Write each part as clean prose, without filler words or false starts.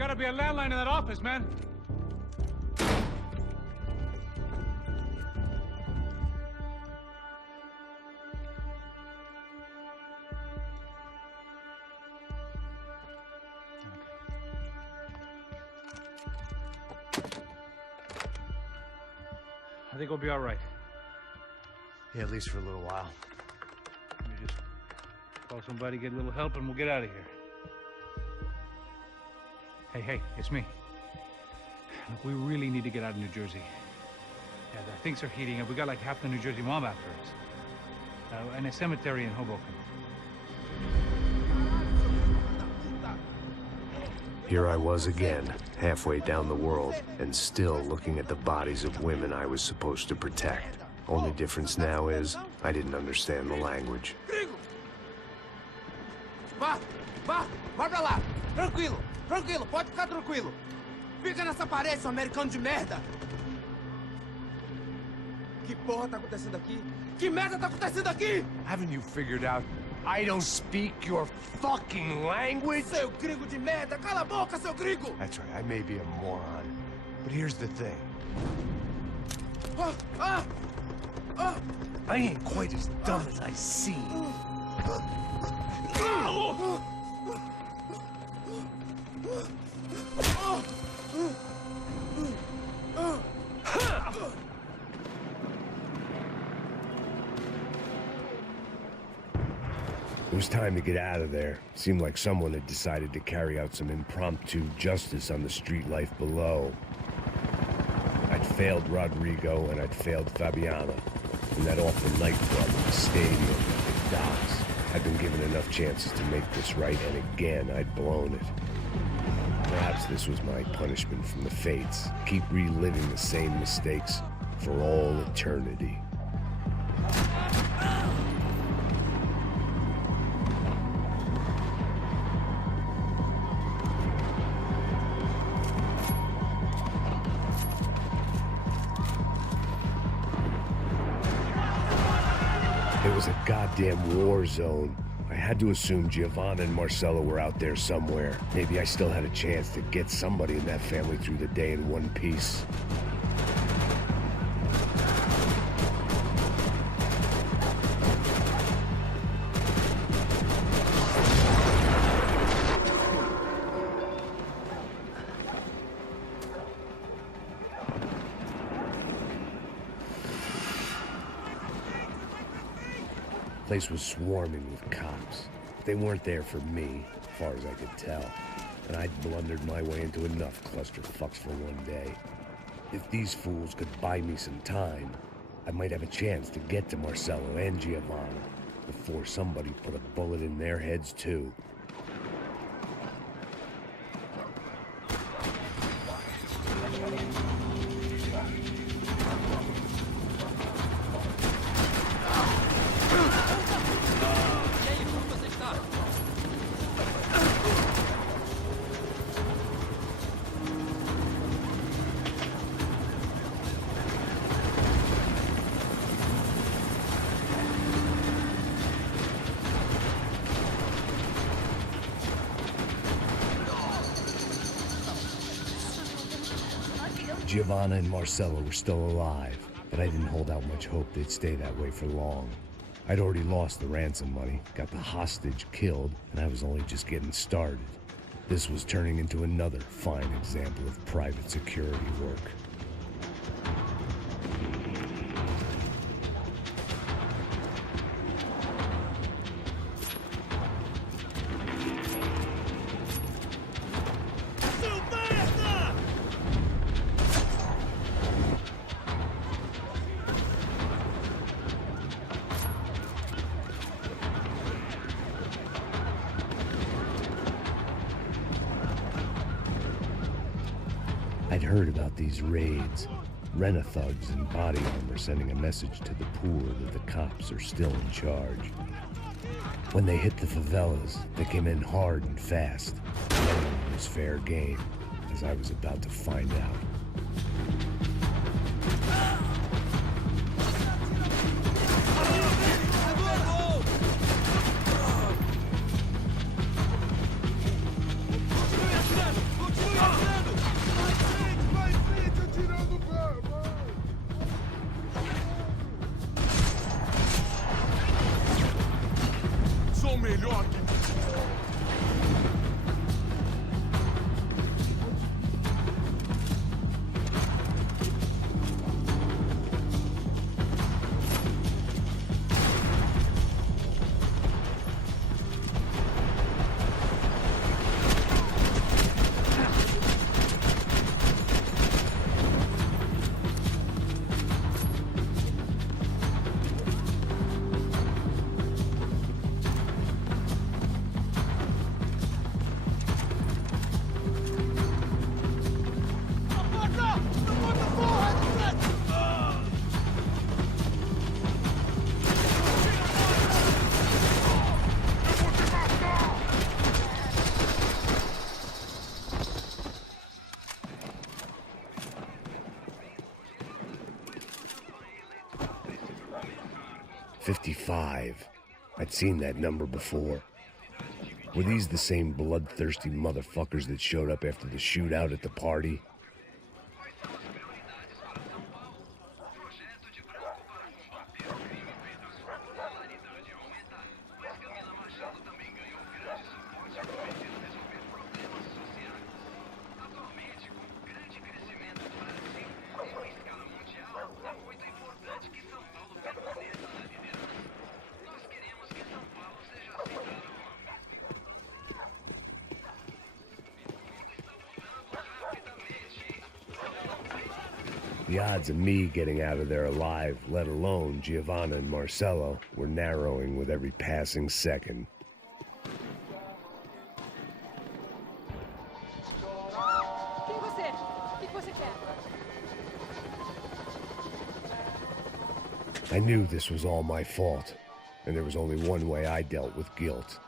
gotta be a landline in that office, man. I think we'll be all right. Yeah, at least for a little while. Let me just call somebody, get a little help, and we'll get out of here. Hey, it's me. Look, we really need to get out of New Jersey. Yeah, things are heating up. We got like half the New Jersey mob after us. And a cemetery in Hoboken. Here I was again, halfway down the world, and still looking at the bodies of women I was supposed to protect. Only difference now is, I didn't understand the language. Vai pra lá! Tranquilo, pode ficar tranquilo. Fica nessa parede, seu americano de merda! Que porra tá acontecendo aqui? Que merda tá acontecendo aqui? Haven't you figured out I don't speak your fucking language? Seu gringo de merda! Cala a boca, seu gringo! That's right, I may be a moron, but here's the thing. I ain't quite as dumb as I seem. It was time to get out of there. Seemed like someone had decided to carry out some impromptu justice on the street life below. I'd failed Rodrigo and I'd failed Fabiana. In that awful nightclub, the stadium, the docks. I'd been given enough chances to make this right, and again, I'd blown it. Perhaps this was my punishment from the fates. Keep reliving the same mistakes for all eternity. It was a goddamn war zone. I had to assume Giovanna and Marcelo were out there somewhere. Maybe I still had a chance to get somebody in that family through the day in one piece. The place was swarming with cops. They weren't there for me, as far as I could tell. And I'd blundered my way into enough clusterfucks for one day. If these fools could buy me some time, I might have a chance to get to Marcelo and Giovanna before somebody put a bullet in their heads too. Giovanna and Marcelo were still alive, but I didn't hold out much hope they'd stay that way for long. I'd already lost the ransom money, got the hostage killed, and I was only just getting started. This was turning into another fine example of private security work. I'd heard about these raids. Rent-a-thugs in body armor sending a message to the poor that the cops are still in charge. When they hit the favelas, they came in hard and fast. It was fair game, as I was about to find out. 55. I'd seen that number before. Were these the same bloodthirsty motherfuckers that showed up after the shootout at the party? The odds of me getting out of there alive, let alone Giovanna and Marcello, were narrowing with every passing second. I knew this was all my fault, and there was only one way I dealt with guilt.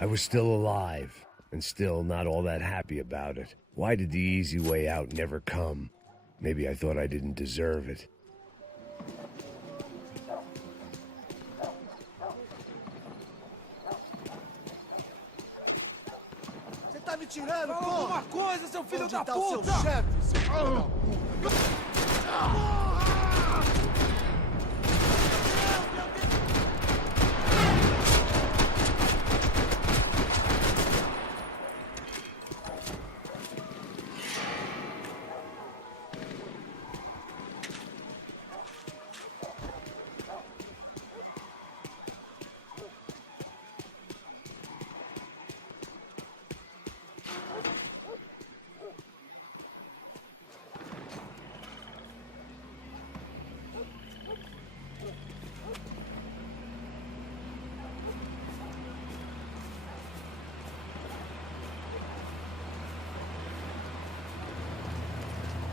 I was still alive, and still not all that happy about it. Why did the easy way out never come? Maybe I thought I didn't deserve it. Você tá me tirando, Fala pô! alguma coisa, seu filho Onde da tá o seu puta! chefe, seu filho da puta?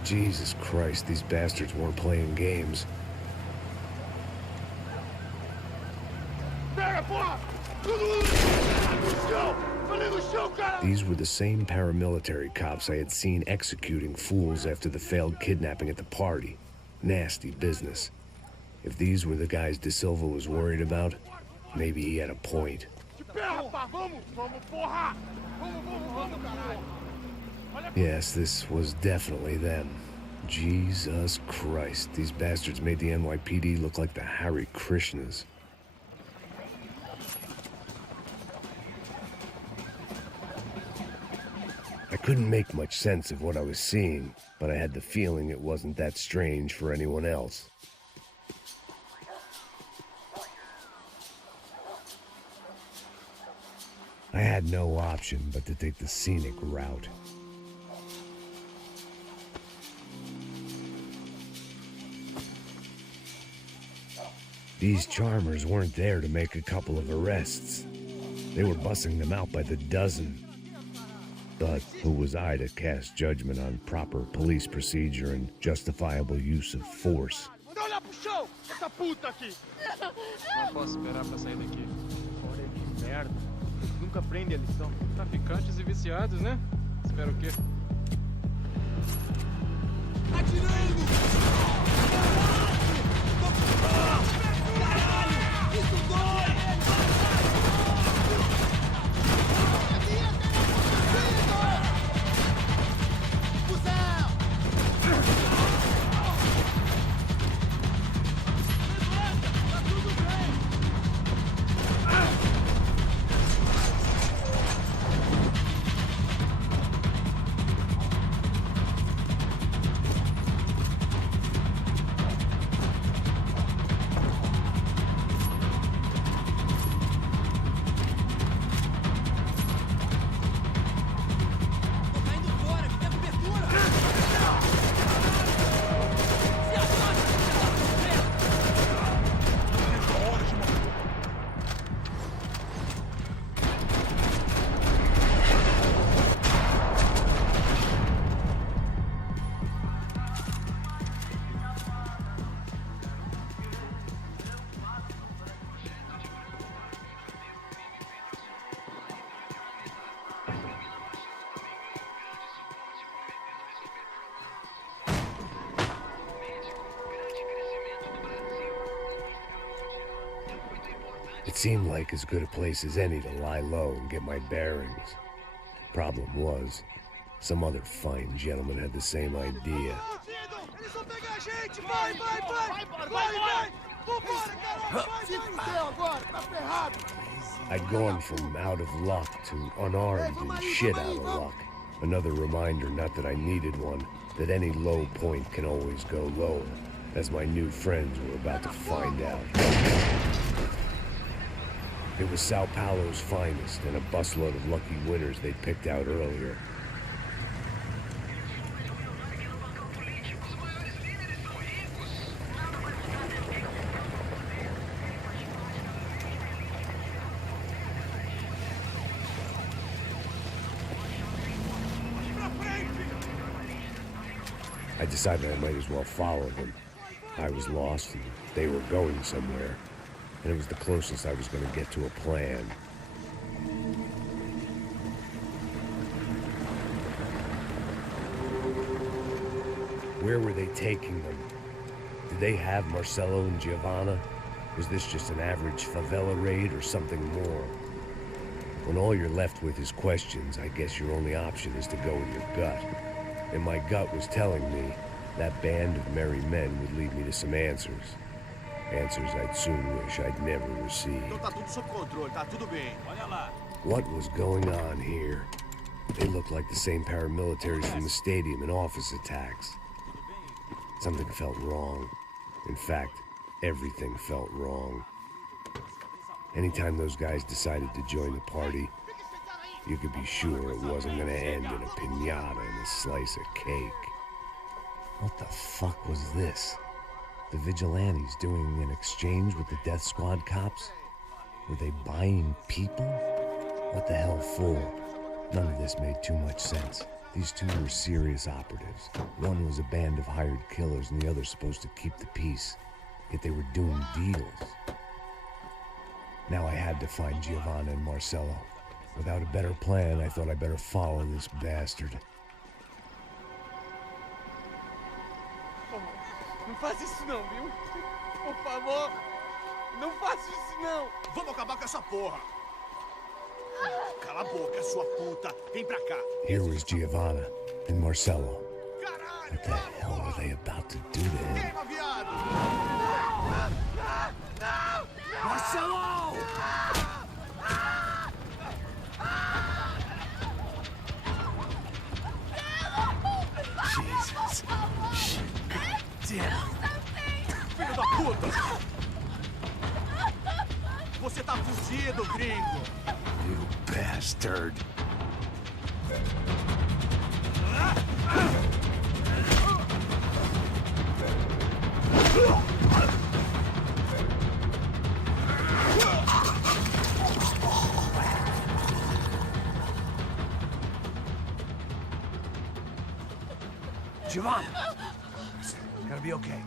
Jesus Christ, these bastards weren't playing games. These were the same paramilitary cops I had seen executing fools after the failed kidnapping at the party. Nasty business. If these were the guys De Silva was worried about, maybe he had a point. Yes, this was definitely them. Jesus Christ, these bastards made the NYPD look like the Hare Krishnas. I couldn't make much sense of what I was seeing, but I had the feeling it wasn't that strange for anyone else. I had no option but to take the scenic route. These charmers weren't there to make a couple of arrests. They were bussing them out by the dozen. But who was I to cast judgment on proper police procedure and justifiable use of force? Não posso esperar pra sair daqui. Olha que merda. Nunca aprende a lição. Traficantes e viciados, né? Espera o quê? Atirando! Caralho! Isso dói! It seemed like as good a place as any to lie low and get my bearings. Problem was, some other fine gentleman had the same idea. Eles vão pegar a gente! Vai! Vambora, caralho! Se fudeu agora, tá ferrado! I'd gone from out of luck to unarmed and shit out of luck. Another reminder, not that I needed one, that any low point can always go lower, as my new friends were about to find out. It was Sao Paulo's finest, and a busload of lucky winners they'd picked out earlier. I decided I might as well follow them. I was lost, and they were going somewhere. And it was the closest I was going to get to a plan. Where were they taking them? Did they have Marcelo and Giovanna? Was this just an average favela raid or something more? When all you're left with is questions, I guess your only option is to go with your gut. And my gut was telling me that band of merry men would lead me to some answers. Answers I'd soon wish I'd never received. Então tá tudo sob controle, tá tudo bem. Olha lá. What was going on here? They looked like the same paramilitaries from the stadium in office attacks. Something felt wrong. In fact, everything felt wrong. Anytime those guys decided to join the party, you could be sure it wasn't gonna end in a piñata and a slice of cake. What the fuck was this? The vigilantes doing an exchange with the death squad cops? Were they buying people? What the hell for? None of this made too much sense. These two were serious operatives. One was a band of hired killers and the other supposed to keep the peace. Yet they were doing deals. Now I had to find Giovanna and Marcelo. Without a better plan, I thought I'd better follow this bastard. Não faz isso não, viu? Por favor, não faça isso não. Vamos acabar com essa porra. Cala a boca, sua puta. Vem pra cá. Here was Giovanna and Marcelo. Caralho! What the hell were they about to do to him? Queima, viado! Marcelo! Jesus. Damn. Filho da puta! Você tá fugido, gringo! You bastard! Giovanna! Listen, it's gonna be okay.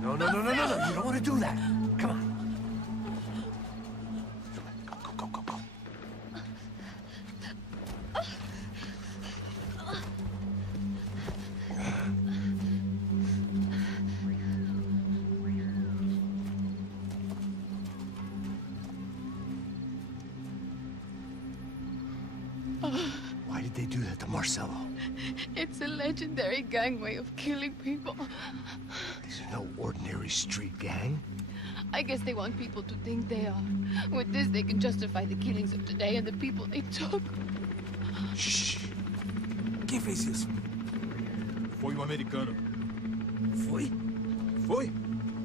No, no, no, no, no, no. You don't want to do that. Come on. Go, go, go, go, go. Why did they do that to Marcelo? It's a legendary gang way of killing people. These are no ordinary street gang. I guess they want people to think they are. With this, they can justify the killings of today and the people they took. Shh. Quem fez isso? Foi americano. Foi? Foi?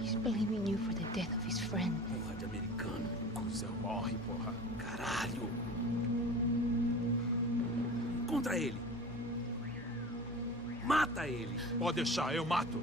He's blaming you for the death of his friend. Porra de americano. Cusão, morre, porra. Caralho. Contra ele. Mata ele. Pode deixar, eu mato.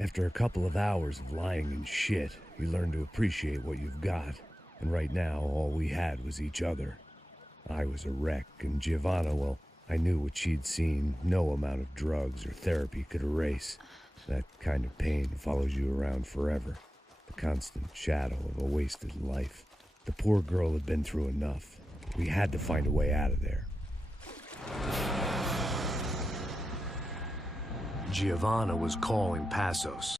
After a couple of hours of lying in shit, you learn to appreciate what you've got. And right now, all we had was each other. I was a wreck, and Giovanna, well, I knew what she'd seen no amount of drugs or therapy could erase. That kind of pain follows you around forever. The constant shadow of a wasted life. The poor girl had been through enough. We had to find a way out of there. Giovanna was calling Passos.